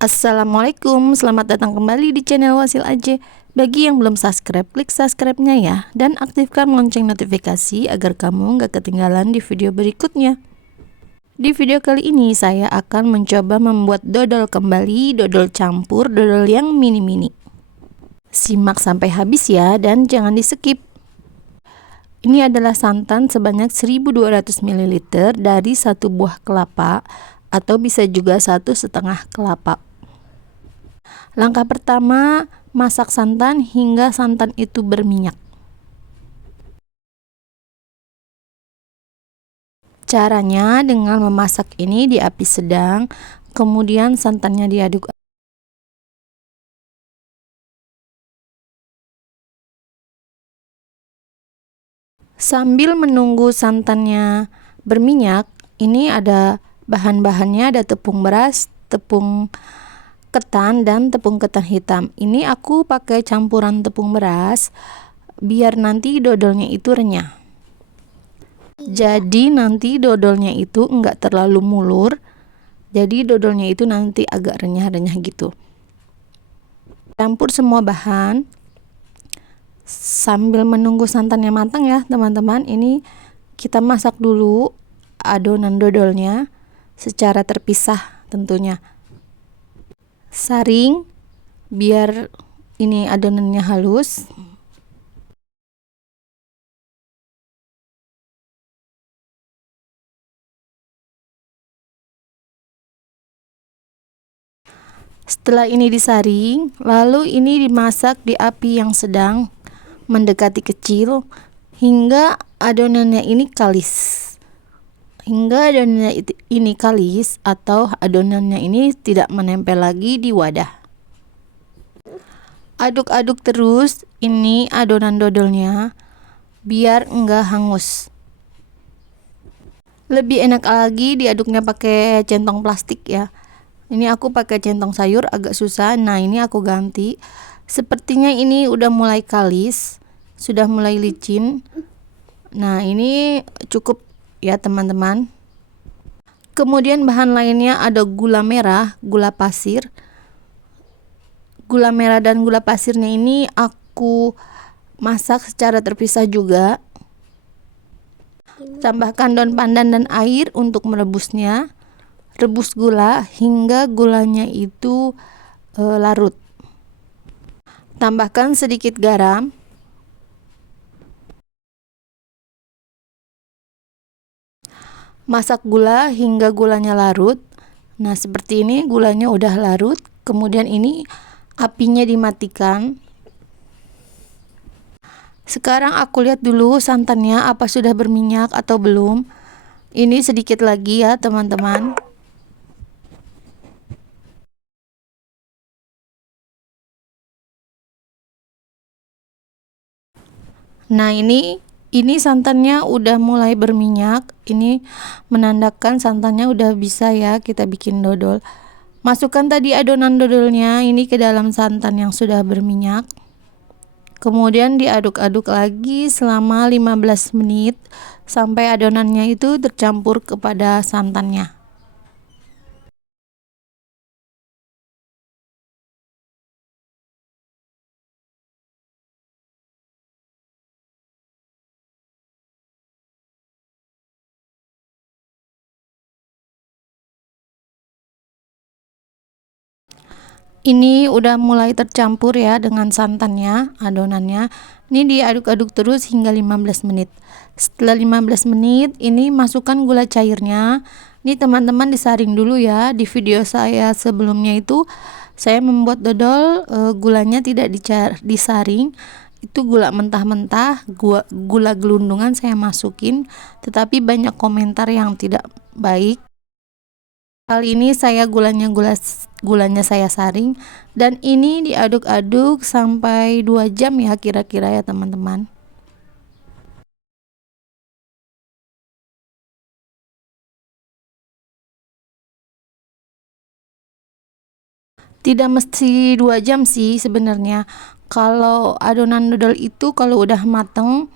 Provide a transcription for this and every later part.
Assalamualaikum, selamat datang kembali di channel Wasil Aja. Bagi yang belum subscribe, klik subscribe-nya ya. Dan aktifkan lonceng notifikasi agar kamu nggak ketinggalan di video berikutnya. Di video kali ini saya akan mencoba membuat dodol kembali, dodol campur, dodol yang mini-mini. Simak sampai habis ya dan jangan di skip. Ini adalah santan sebanyak 1200 ml dari satu buah kelapa atau bisa juga 1,5 kelapa. Langkah pertama, masak santan hingga santan itu berminyak. Caranya dengan memasak ini di api sedang, kemudian santannya diaduk. Sambil menunggu santannya berminyak, ini ada bahan-bahannya, ada tepung beras, tepung ketan dan tepung ketan hitam. Ini aku pakai campuran tepung beras biar nanti dodolnya itu renyah. Jadi nanti dodolnya itu enggak terlalu mulur. Jadi dodolnya itu nanti agak renyah-renyah gitu. Campur semua bahan sambil menunggu santannya matang ya teman-teman. Ini kita masak dulu adonan dodolnya secara terpisah tentunya. Saring biar ini adonannya halus. Setelah ini disaring, lalu ini dimasak di api yang sedang mendekati kecil hingga adonannya ini kalis. Hingga adonannya ini kalis atau adonannya ini tidak menempel lagi di wadah. Aduk-aduk terus ini adonan dodolnya biar enggak hangus. Lebih enak lagi diaduknya pakai centong plastik ya. Ini aku pakai centong sayur agak susah. Nah, ini aku ganti. Sepertinya ini udah mulai kalis, sudah mulai licin. Nah, ini cukup ya teman-teman. Kemudian bahan lainnya ada gula merah, gula pasir. Gula merah dan gula pasirnya ini aku masak secara terpisah juga. Tambahkan daun pandan dan air untuk merebusnya. Rebus gula hingga gulanya itu larut. Tambahkan sedikit garam. Masak gula hingga gulanya larut. Nah, seperti ini gulanya udah larut. Kemudian ini apinya dimatikan. Sekarang aku lihat dulu santannya apa sudah berminyak atau belum. Ini sedikit lagi ya teman-teman. Nah, ini santannya udah mulai berminyak. Ini menandakan santannya udah bisa ya kita bikin dodol. Masukkan tadi adonan dodolnya ini ke dalam santan yang sudah berminyak. Kemudian diaduk-aduk lagi selama 15 menit sampai adonannya itu tercampur kepada santannya. Ini udah mulai tercampur ya dengan santannya, adonannya. Ini diaduk-aduk terus hingga 15 menit. Setelah 15 menit, ini masukkan gula cairnya. Ini teman-teman disaring dulu ya. Di video saya sebelumnya itu saya membuat dodol gulanya tidak disaring. Itu gula mentah-mentah, gula gelundungan saya masukin, tetapi banyak komentar yang tidak baik. Kali ini saya gulanya saya saring dan ini diaduk-aduk sampai 2 jam ya kira-kira ya teman-teman. Tidak mesti 2 jam sih sebenarnya. Kalau adonan dodol itu kalau udah mateng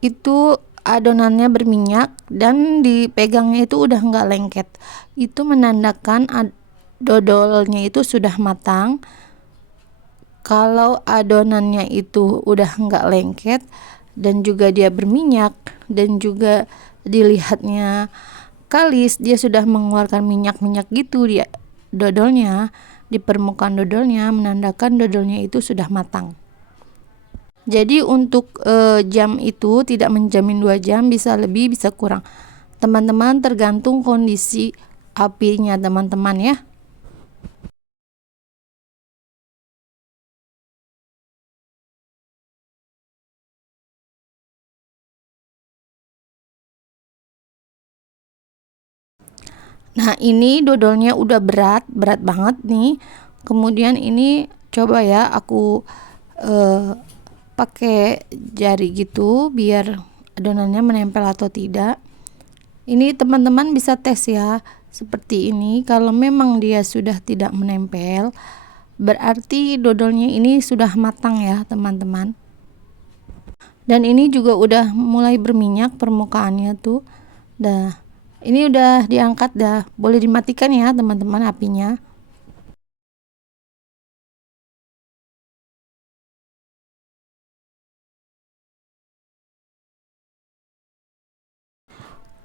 itu adonannya berminyak dan dipegangnya itu udah nggak lengket. Itu menandakan dodolnya itu sudah matang. Kalau adonannya itu udah nggak lengket dan juga dia berminyak dan juga dilihatnya kalis, dia sudah mengeluarkan minyak-minyak gitu dia dodolnya, di permukaan dodolnya, menandakan dodolnya itu sudah matang. Jadi untuk jam itu tidak menjamin 2 jam, bisa lebih bisa kurang. Teman-teman, tergantung kondisi apinya teman-teman ya. Nah, ini dodolnya udah berat banget nih. Kemudian ini coba ya aku pakai jari gitu biar adonannya menempel atau tidak. Ini teman-teman bisa tes ya, seperti ini. Kalau memang dia sudah tidak menempel, berarti dodolnya ini sudah matang ya teman-teman. Dan ini juga udah mulai berminyak permukaannya tuh. Dah, ini udah diangkat dah. Boleh dimatikan ya teman-teman apinya.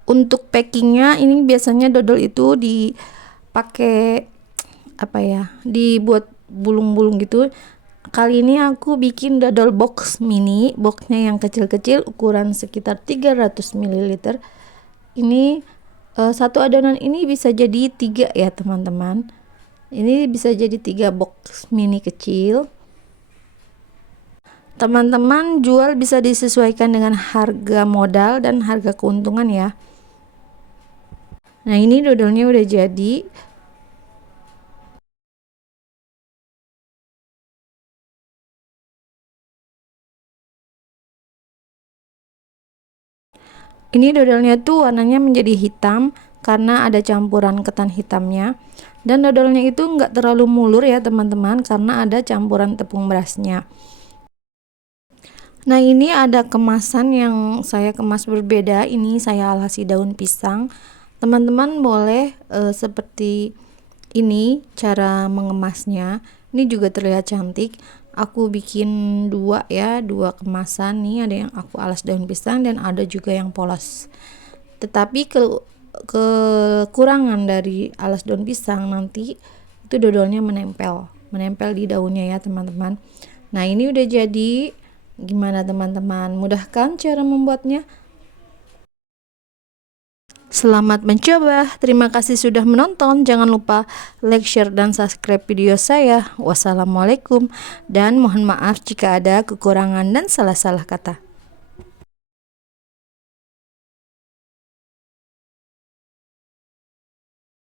Untuk packingnya ini biasanya dodol itu dipakai apa ya, dibuat bulung-bulung gitu. Kali ini aku bikin dodol box mini, boxnya yang kecil-kecil, ukuran sekitar 300 ml. Ini satu adonan ini bisa jadi 3 ya teman-teman. Ini bisa jadi 3 box mini kecil. Teman-teman jual bisa disesuaikan dengan harga modal dan harga keuntungan ya. Nah, ini dodolnya udah jadi. Ini dodolnya tuh warnanya menjadi hitam karena ada campuran ketan hitamnya. Dan dodolnya itu enggak terlalu mulur ya teman-teman, karena ada campuran tepung berasnya. Nah, ini ada kemasan yang saya kemas berbeda. Ini saya alasi daun pisang. Teman-teman boleh seperti ini cara mengemasnya. Ini juga terlihat cantik. Aku bikin 2 ya, 2 kemasan nih. Ada yang aku alas daun pisang dan ada juga yang polos. Tetapi kekurangan dari alas daun pisang nanti itu dodolnya menempel di daunnya ya teman-teman. Nah, ini udah jadi. Gimana teman-teman? Mudah kan cara membuatnya? Selamat mencoba. Terima kasih sudah menonton. Jangan lupa like, share, dan subscribe video saya. Wassalamualaikum. Dan mohon maaf jika ada kekurangan dan salah-salah kata.